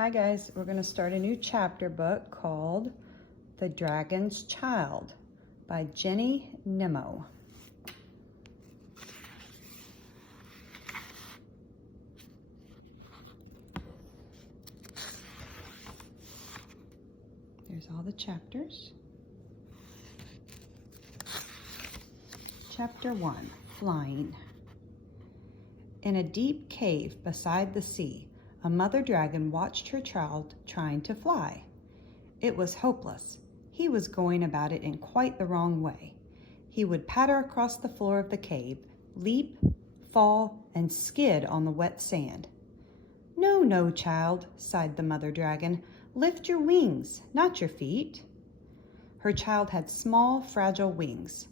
Hi guys, we're going to start a new chapter book called The Dragon's Child by Jenny Nimmo. There's all the chapters. Chapter 1, Flying. In a deep cave beside the sea, a mother dragon watched her child trying to fly. It was hopeless. He was going about it in quite the wrong way. He would patter across the floor of the cave, leap, fall, and skid on the wet sand. "No, no, child," sighed the mother dragon. "Lift your wings, not your feet." Her child had small, fragile wings,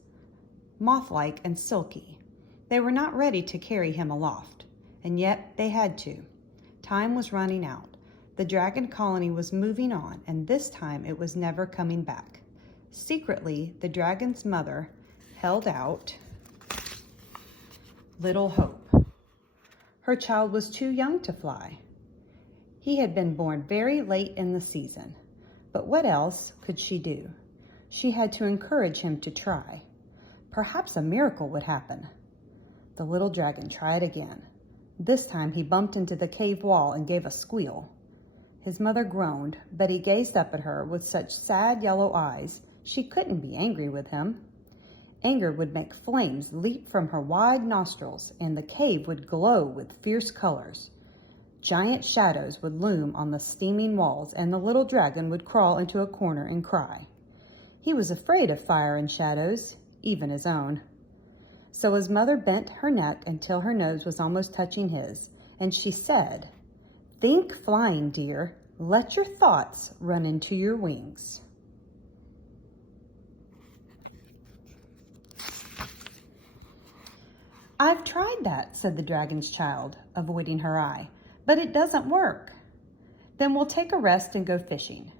moth-like and silky. They were not ready to carry him aloft, and yet they had to. Time was running out. The dragon colony was moving on, and this time it was never coming back. Secretly, the dragon's mother held out little hope. Her child was too young to fly. He had been born very late in the season. But what else could she do? She had to encourage him to try. Perhaps a miracle would happen. The little dragon tried again. This time he bumped into the cave wall and gave a squeal. His mother groaned, but he gazed up at her with such sad yellow eyes she couldn't be angry with him. Anger would make flames leap from her wide nostrils, and the cave would glow with fierce colors. Giant shadows would loom on the steaming walls, and the little dragon would crawl into a corner and cry. He was afraid of fire and shadows, even his own. So his mother bent her neck until her nose was almost touching his, and she said, "Think flying, dear. Let your thoughts run into your wings." "I've tried that," said the dragon's child, avoiding her eye, "but it doesn't work." "Then we'll take a rest and go fishing."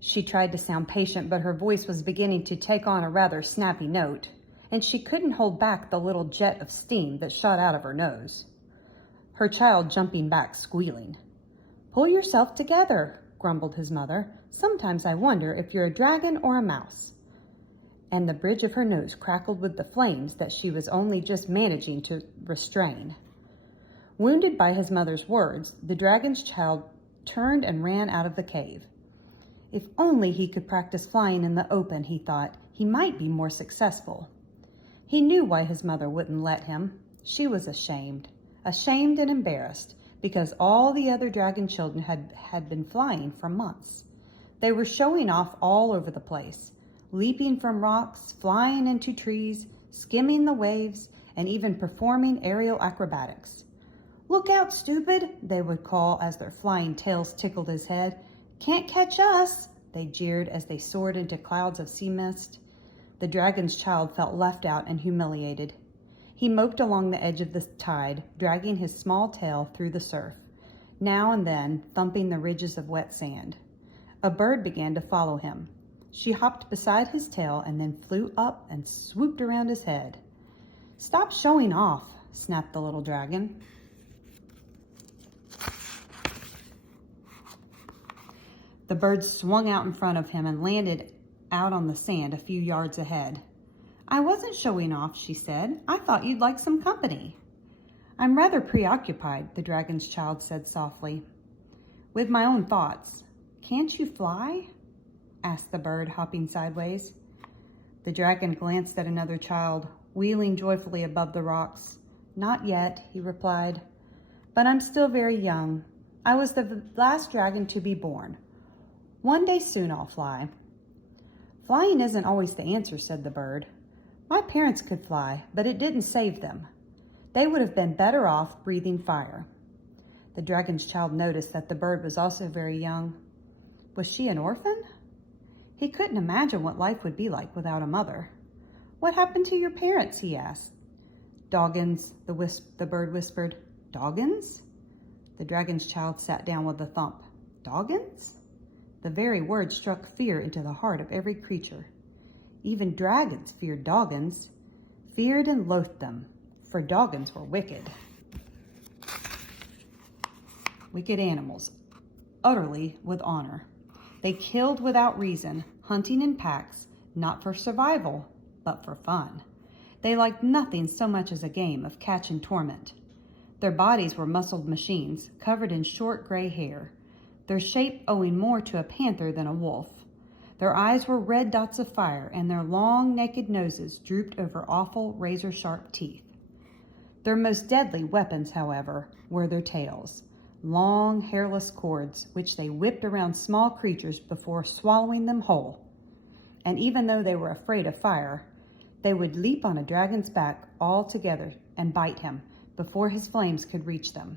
She tried to sound patient, but her voice was beginning to take on a rather snappy note, and she couldn't hold back the little jet of steam that shot out of her nose. Her child jumping back, squealing. "Pull yourself together," grumbled his mother. "Sometimes I wonder if you're a dragon or a mouse." And the bridge of her nose crackled with the flames that she was only just managing to restrain. Wounded by his mother's words, the dragon's child turned and ran out of the cave. If only he could practice flying in the open, he thought, he might be more successful. He knew why his mother wouldn't let him. She was ashamed and embarrassed, because all the other dragon children had been flying for months. They were showing off all over the place, leaping from rocks, flying into trees, skimming the waves, and even performing aerial acrobatics. "Look out, stupid," they would call as their flying tails tickled his head. "Can't catch us," they jeered as they soared into clouds of sea mist. The dragon's child felt left out and humiliated. He moped along the edge of the tide, dragging his small tail through the surf, now and then thumping the ridges of wet sand. A bird began to follow him. She hopped beside his tail and then flew up and swooped around his head. "Stop showing off," snapped the little dragon. The bird swung out in front of him and landed out on the sand a few yards ahead. "I wasn't showing off," she said. "I thought you'd like some company." "I'm rather preoccupied," the dragon's child said softly, "with my own thoughts." "Can't you fly?" asked the bird, hopping sideways. The dragon glanced at another child, wheeling joyfully above the rocks. "Not yet," he replied, "but I'm still very young. I was the last dragon to be born. One day soon I'll fly." "Flying isn't always the answer," said the bird. "My parents could fly, but it didn't save them. They would have been better off breathing fire." The dragon's child noticed that the bird was also very young. Was she an orphan? He couldn't imagine what life would be like without a mother. "What happened to your parents?" he asked. "Doggins," the bird whispered. "Doggins?" The dragon's child sat down with a thump. "Doggins?" The very word struck fear into the heart of every creature. Even dragons feared doggins, feared and loathed them, for doggins were wicked. Wicked animals. utterly with honor. They killed without reason, hunting in packs, not for survival, but for fun. They liked nothing so much as a game of catch and torment. Their bodies were muscled machines, covered in short gray hair, their shape owing more to a panther than a wolf. Their eyes were red dots of fire, and their long, naked noses drooped over awful, razor-sharp teeth. Their most deadly weapons, however, were their tails, long, hairless cords, which they whipped around small creatures before swallowing them whole. And even though they were afraid of fire, they would leap on a dragon's back all together and bite him before his flames could reach them.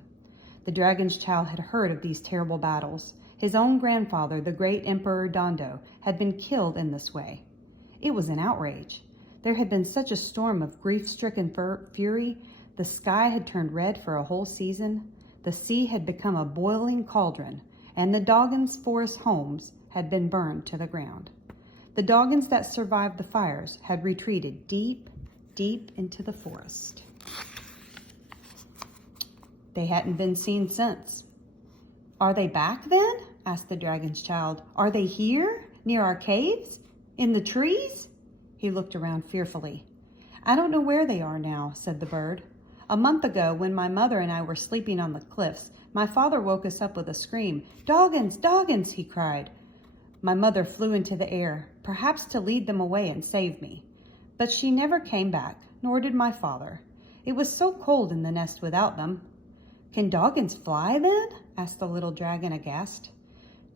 The dragon's child had heard of these terrible battles. His own grandfather, the great Emperor Dondo, had been killed in this way. It was an outrage. There had been such a storm of grief-stricken fury. The sky had turned red for a whole season. The sea had become a boiling cauldron, and the Doggins' forest homes had been burned to the ground. The Doggins that survived the fires had retreated deep, deep into the forest. They hadn't been seen since. "Are they back then?" asked the dragon's child. "Are they here, near our caves? In the trees?" He looked around fearfully. "I don't know where they are now," said the bird. "A month ago, when my mother and I were sleeping on the cliffs, my father woke us up with a scream. 'Doggins, Doggins!' he cried. My mother flew into the air, perhaps to lead them away and save me. But she never came back, nor did my father. It was so cold in the nest without them." "Can Doggins fly, then?" asked the little dragon, aghast.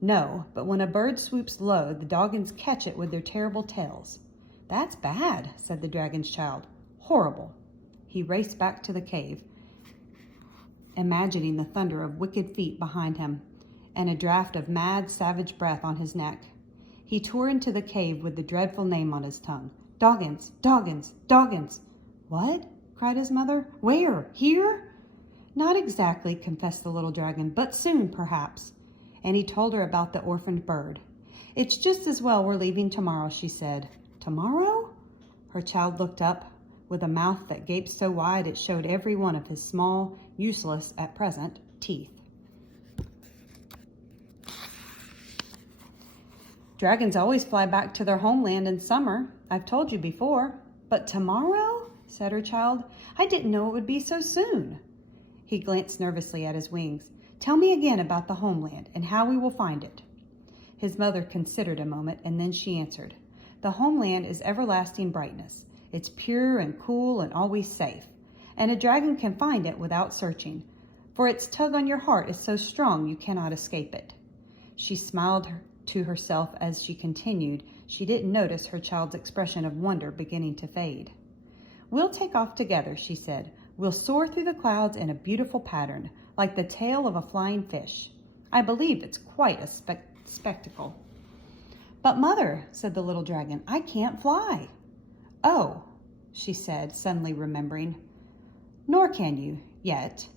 "No, but when a bird swoops low, the Doggins catch it with their terrible tails." "That's bad," said the dragon's child. "Horrible." He raced back to the cave, imagining the thunder of wicked feet behind him and a draft of mad, savage breath on his neck. He tore into the cave with the dreadful name on his tongue. "Doggins, Doggins, Doggins!" "What?" cried his mother. "Where? Here?" "Not exactly," confessed the little dragon, "but soon, perhaps." And he told her about the orphaned bird. "It's just as well we're leaving tomorrow," she said. "Tomorrow?" Her child looked up with a mouth that gaped so wide it showed every one of his small, useless at present, teeth. "Dragons always fly back to their homeland in summer. I've told you before." "But tomorrow?" said her child. "I didn't know it would be so soon." He glanced nervously at his wings. "Tell me again about the homeland and how we will find it." His mother considered a moment, and then she answered, "The homeland is everlasting brightness. It's pure and cool and always safe, and a dragon can find it without searching, for its tug on your heart is so strong you cannot escape it." She smiled to herself as she continued. She didn't notice her child's expression of wonder beginning to fade. "We'll take off together," she said. "We'll soar through the clouds in a beautiful pattern, like the tail of a flying fish. I believe it's quite a spectacle." "But mother," said the little dragon, "I can't fly." "Oh," she said, suddenly remembering. "Nor can you, yet."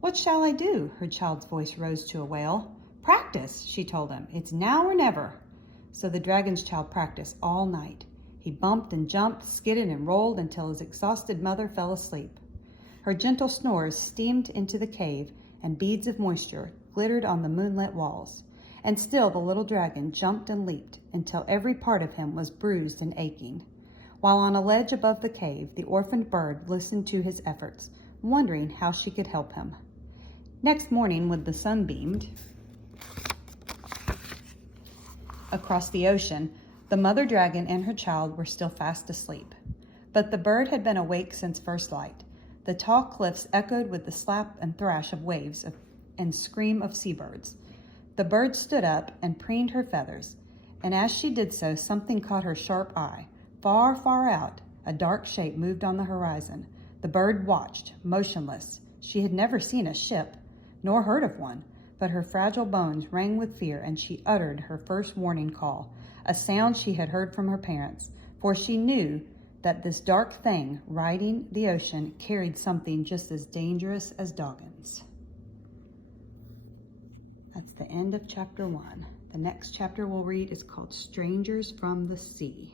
"What shall I do?" Her child's voice rose to a wail. "Practice," she told him. "It's now or never." So the dragon's child practiced all night. He bumped and jumped, skidded and rolled until his exhausted mother fell asleep. Her gentle snores steamed into the cave, and beads of moisture glittered on the moonlit walls. And still the little dragon jumped and leaped until every part of him was bruised and aching. While on a ledge above the cave, the orphaned bird listened to his efforts, wondering how she could help him. Next morning, when the sun beamed across the ocean, the mother dragon and her child were still fast asleep. But the bird had been awake since first light. The tall cliffs echoed with the slap and thrash of waves and scream of seabirds. The bird stood up and preened her feathers, and as she did so, something caught her sharp eye. Far, far out, a dark shape moved on the horizon. The bird watched, motionless. She had never seen a ship, nor heard of one, but her fragile bones rang with fear, and she uttered her first warning call, a sound she had heard from her parents, for she knew that this dark thing riding the ocean carried something just as dangerous as Doggins. That's the end of chapter 1. The next chapter we'll read is called Strangers from the Sea.